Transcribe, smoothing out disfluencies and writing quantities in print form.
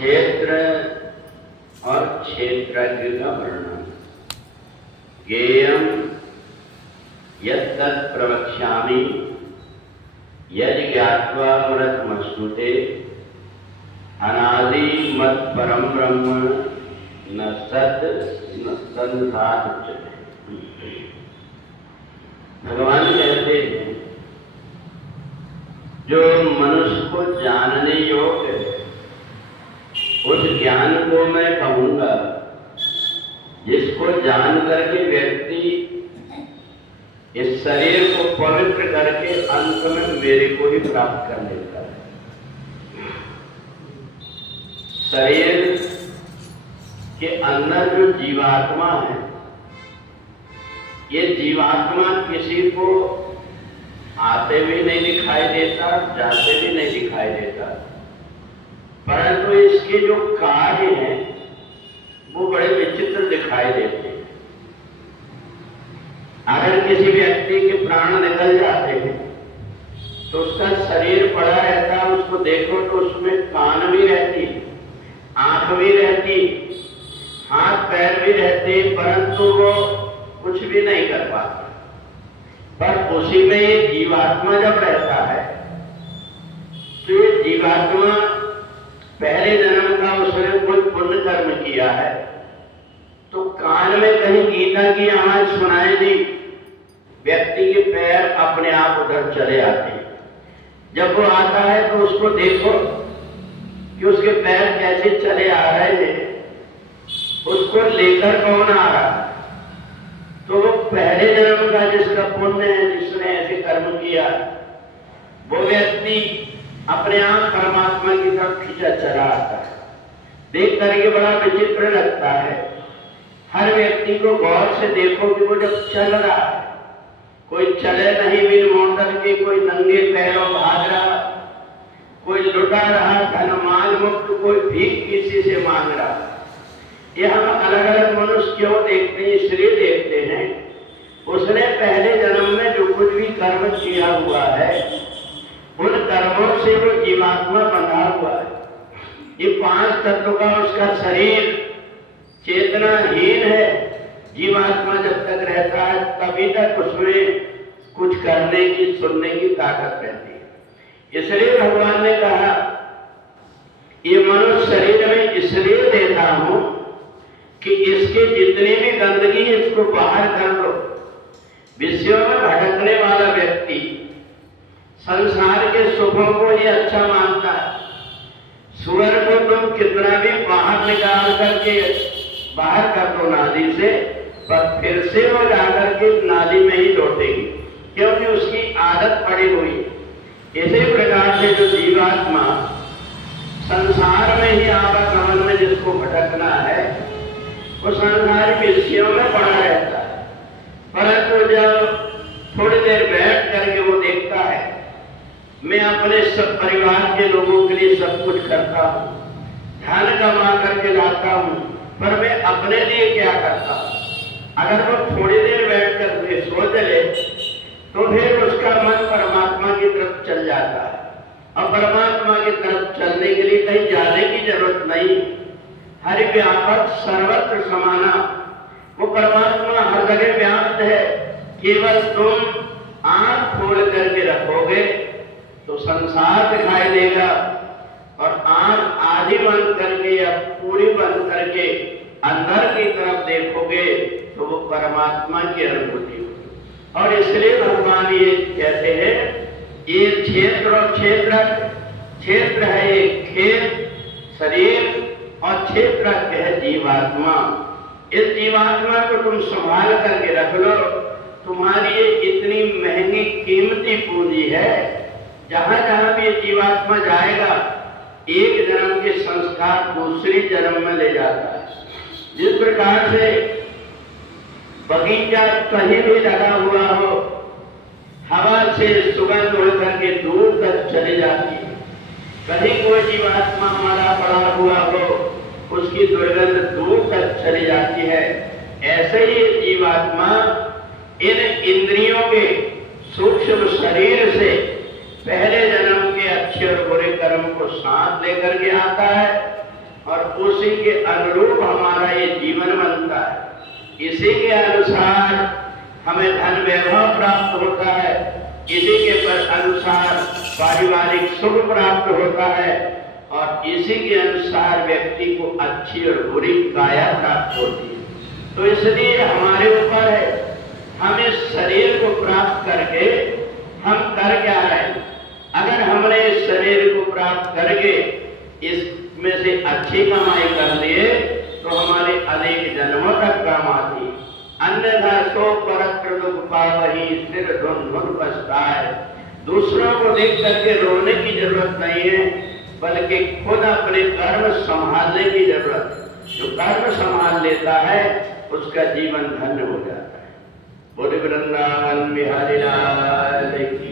क्षेत्र और क्षेत्रज्ञ का वर्णन। ज्ञेयं यत्तत् प्रवक्ष्यामि यदि ज्ञात्वा मूढमश्नुते अनादि मत् परम ब्रह्म न सत् न संसार उच्यते। भगवान कहते हैं जो मनुष्य को जानने योग्य है उस ज्ञान को मैं कहूंगा जिसको जान करके व्यक्ति इस शरीर को पवित्र करके अंत में मेरे को ही प्राप्त कर लेता है। शरीर के अंदर जो जीवात्मा है, ये जीवात्मा किसी को आते भी नहीं दिखाई देता, जाते भी नहीं दिखाई देता, परंतु इसके जो कार्य हैं वो बड़े विचित्र दिखाई देते हैं। अगर किसी व्यक्ति के प्राण निकल जाते हैं तो उसका शरीर पड़ा रहता है, उसको देखो तो उसमें कान भी रहती, आंख भी रहती, हाथ पैर भी रहते, परंतु वो कुछ भी नहीं कर पाता। पर उसी में ये जीवात्मा जब रहता है तो ये जीवात्मा पहले जन्म का उसने कोई पुण्य कर्म किया है तो कान में कहीं गीता की आवाज सुनाई दी, व्यक्ति के पैर अपने आप उधर चले आते हैं। जब वो आता है तो उसको देखो कि उसके पैर कैसे चले आ रहे हैं, उसको लेकर कौन आ रहा है? तो वो पहले जन्म का जिसका पुण्य है, जिसने ऐसे कर्म किया, वो व्यक्ति अपने आप परमात्मा की तरफ खींचा चला आता है। देख करके बड़ा विचित्र लगता है। हर व्यक्ति को गौर से देखो कि वो जब चल रहा है, कोई चले नहीं बिन मोटर के, कोई नंगे पैरों भाग रहा, कोई लुटा रहा धन माल मुक्त, कोई भीख किसी से मांग रहा। ये हम अलग अलग मनुष्य क्यों देखते हैं? इसलिए देखते हैं उसने पहले जन्म में जो कुछ भी कर्म किया हुआ है उन कर्मों से वो जीवात्मा बंधा हुआ है। ये 5 तत्व का उसका शरीर चेतनाहीन है। जीवात्मा जब तक रहता है तभी तक उसमें कुछ करने की, सुनने की ताकत रहती है। इसलिए भगवान ने कहा ये मनुष्य शरीर में इसलिए देता हूं कि इसके जितनी भी गंदगी है इसको बाहर कर दो। विषयों में भटकने वाला व्यक्ति संसार के सुखों को ही अच्छा मानता है। सुअर को तुम कितना भी बाहर निकाल करके बाहर कर दो नाली से, पर फिर से वो जाकर के नाली में ही लौटेगी, क्योंकि उसकी आदत पड़ी हुई है। इसी प्रकार से जो जीवात्मा संसार में ही आवागमन में जिसको भटकना है वो संसार के विषयों में पड़ा रहता है। परंतु जब थोड़ी देर बैठ करके वो देखता है मैं अपने सब परिवार के लोगों के लिए सब कुछ करता हूँ, धन कमा करके लाता हूँ, पर मैं अपने लिए क्या करता हूँ? अगर वो थोड़ी देर बैठ कर सोच ले तो फिर उसका मन परमात्मा की तरफ चल जाता है। और परमात्मा की तरफ चलने के लिए कहीं जाने की जरूरत नहीं। हरि व्यापक सर्वत्र समाना, वो परमात्मा हर जगह व्याप्त है। केवल तुम आंख खोल करके रखोगे तो संसार दिखाई देगा, और आंख आधी बंद करके या पूरी बंद करके अंदर की तरफ देखोगे तो वो परमात्मा की अनुभूति होगी। और इसलिए भगवान ये कहते हैं ये क्षेत्र और क्षेत्र है एक खेत शरीर और क्षेत्र है जीवात्मा। इस जीवात्मा को तुम संभाल करके रख लो। तुम्हारी ये इतनी महंगी कीमती पूंजी है। जहां जहां भी ये जीवात्मा जाएगा एक जन्म के संस्कार दूसरी जन्म में ले जाता है। जिस प्रकार से बगीचा कहीं भी लगा हुआ हो, हवा से सुगंध उड़ करके दूर तक चली जाती है। कहीं कोई जीवात्मा हमारा पड़ा हुआ हो, उसकी दुर्गंध दूर तक चली जाती है। ऐसे ही जीवात्मा इन इंद्रियों के सूक्ष्म शरीर से पहले जन्म के अच्छे और बुरे कर्म को साथ लेकर के आता है, और उसी के अनुरूप हमारा ये जीवन बनता है। इसी के अनुसार हमें धन वैभव प्राप्त होता है, इसी के अनुसार पारिवारिक सुख प्राप्त होता है और इसी के अनुसार व्यक्ति को अच्छी और बुरी काया प्राप्त होती है। तो इसलिए हमारे ऊपर है, हम इस शरीर को प्राप्त करके हम कर क्या रहे हैं। अगर हमने इस शरीर को प्राप्त करके इसमें से अच्छी कमाई कर लिए तो हमारे अनेक जन्मों तक काम आती है। अन्यथा सो परत्र दुख पावही सिर धुन धुन पछताए। दूसरों को देख करके रोने की जरूरत नहीं है, बल्कि खुद अपने कर्म संभालने की जरूरत है। जो कर्म संभाल लेता है उसका जीवन धन्य हो जाता है। बोले वृंदावन बिहारी लाल की।